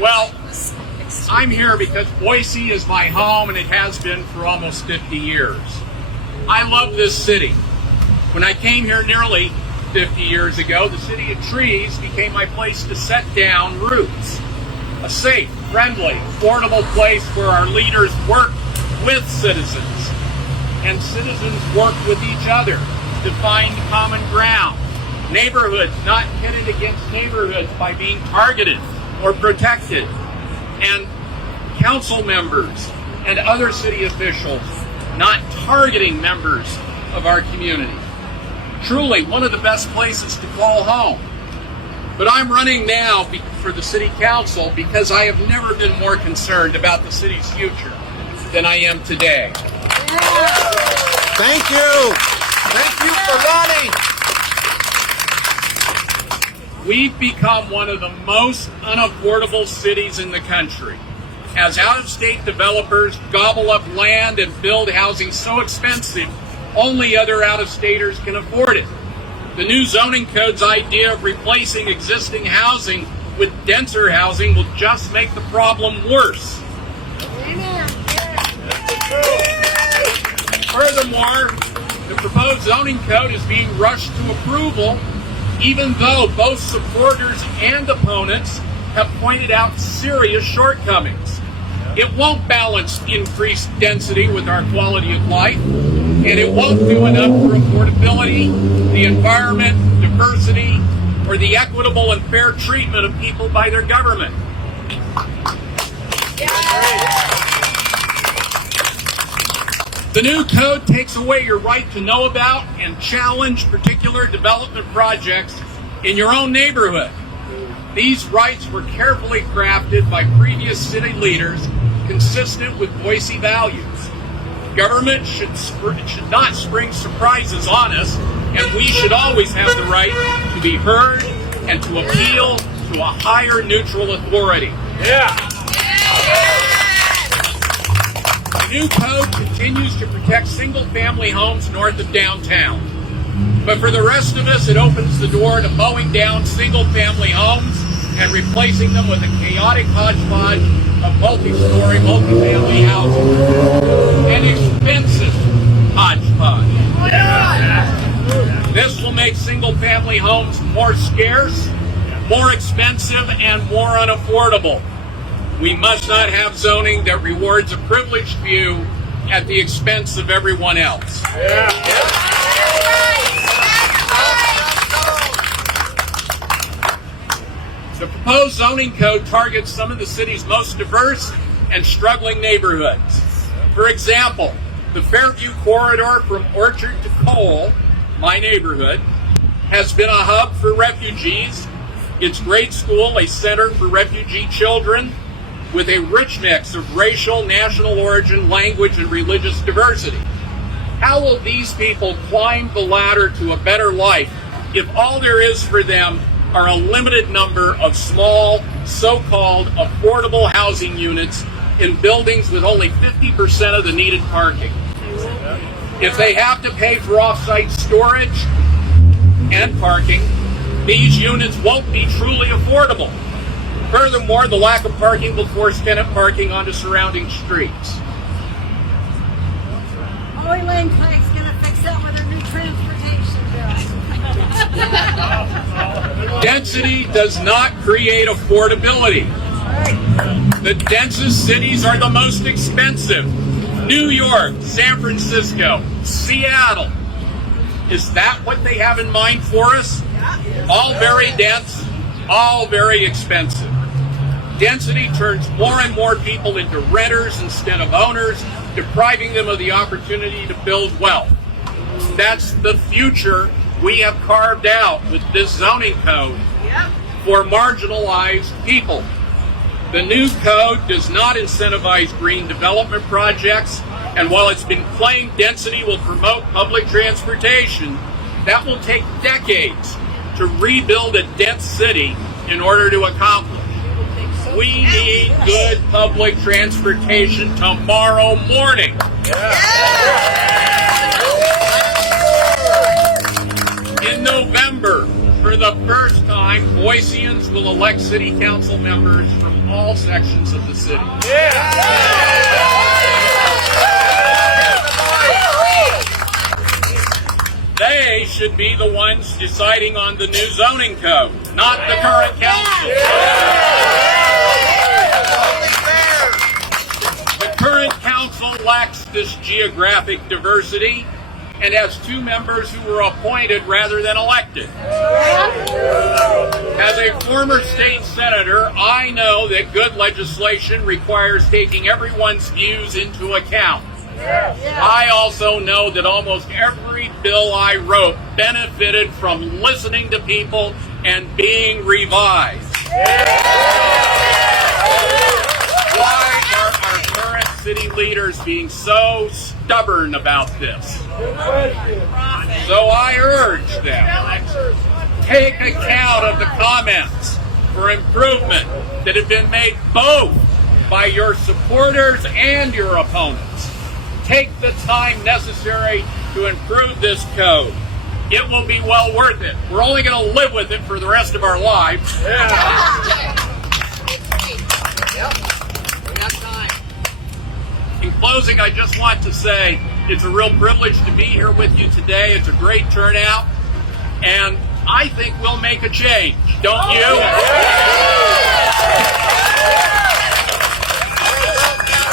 Well, I'm here because Boise is my home, and it has been for almost 50 years. I love this city. When I came here nearly 50 years ago, the city of trees became my place to set down roots. A safe, friendly, affordable place where our leaders work with citizens, and citizens work with each other to find common ground. Neighborhoods not pitted against neighborhoods by being targeted or protected, and council members and other city officials not targeting members of our community. Truly one of the best places to call home. But I'm running now for the city council because I have never been more concerned about the city's future than I am today. Thank you. Thank you for running. We've become one of the most unaffordable cities in the country, as out-of-state developers gobble up land and build housing so expensive only other out-of-staters can afford it. The new zoning code's idea of replacing existing housing with denser housing will just make the problem worse. Furthermore, the proposed zoning code is being rushed to approval, even though both supporters and opponents have pointed out serious shortcomings. It won't balance increased density with our quality of life, and it won't do enough for affordability, the environment, diversity, or the equitable and fair treatment of people by their government. The new code takes away your right to know about and challenge particular development projects in your own neighborhood. These rights were carefully crafted by previous city leaders consistent with Boise values. Government should not spring surprises on us, and we should always have the right to be heard and to appeal to a higher neutral authority. The new code continues to protect single-family homes north of downtown. But for the rest of us, it opens the door to mowing down single-family homes and replacing them with a chaotic hodgepodge of multi-story, multi-family housing. An expensive hodgepodge. This will make single-family homes more scarce, more expensive, and more unaffordable. We must not have zoning that rewards a privileged few at the expense of everyone else. The proposed zoning code targets some of the city's most diverse and struggling neighborhoods. For example, the Fairview corridor from Orchard to Cole, my neighborhood, has been a hub for refugees. Its grade school, a center for refugee children, with a rich mix of racial, national origin, language, and religious diversity. How will these people climb the ladder to a better life if all there is for them are a limited number of small, so-called affordable housing units in buildings with only 50% of the needed parking? If they have to pay for off-site storage and parking, these units won't be truly affordable. Furthermore, the lack of parking will force tenant parking onto surrounding streets. Elaine Craig's going to fix that with her new transportation bill. Density does not create affordability. The densest cities are the most expensive. New York, San Francisco, Seattle. Is that what they have in mind for us? All very dense, all very expensive. Density turns more and more people into renters instead of owners, depriving them of the opportunity to build wealth. That's the future we have carved out with this zoning code for marginalized people. The new code does not incentivize green development projects, and while it's been claimed density will promote public transportation, that will take decades to rebuild a dense city in order to accomplish. We need good public transportation tomorrow morning. In November, for the first time, time, Boiseans will elect city council members from all sections of the city. They should be the ones deciding on the new zoning code, not the current council. The current council lacks this geographic diversity and has 2 members who were appointed rather than elected. As a former state senator, I know that good legislation requires taking everyone's views into account. I also know that almost every bill I wrote benefited from listening to people and being revised. Why are our current city leaders being so stubborn about this? So I urge them, take account of the comments for improvement that have been made both by your supporters and your opponents. Take the time necessary to improve this code. It will be well worth it. We're only going to live with it for the rest of our lives. In closing, I just want to say it's a real privilege to be here with you today. It's a great turnout, and I think we'll make a change, don't you?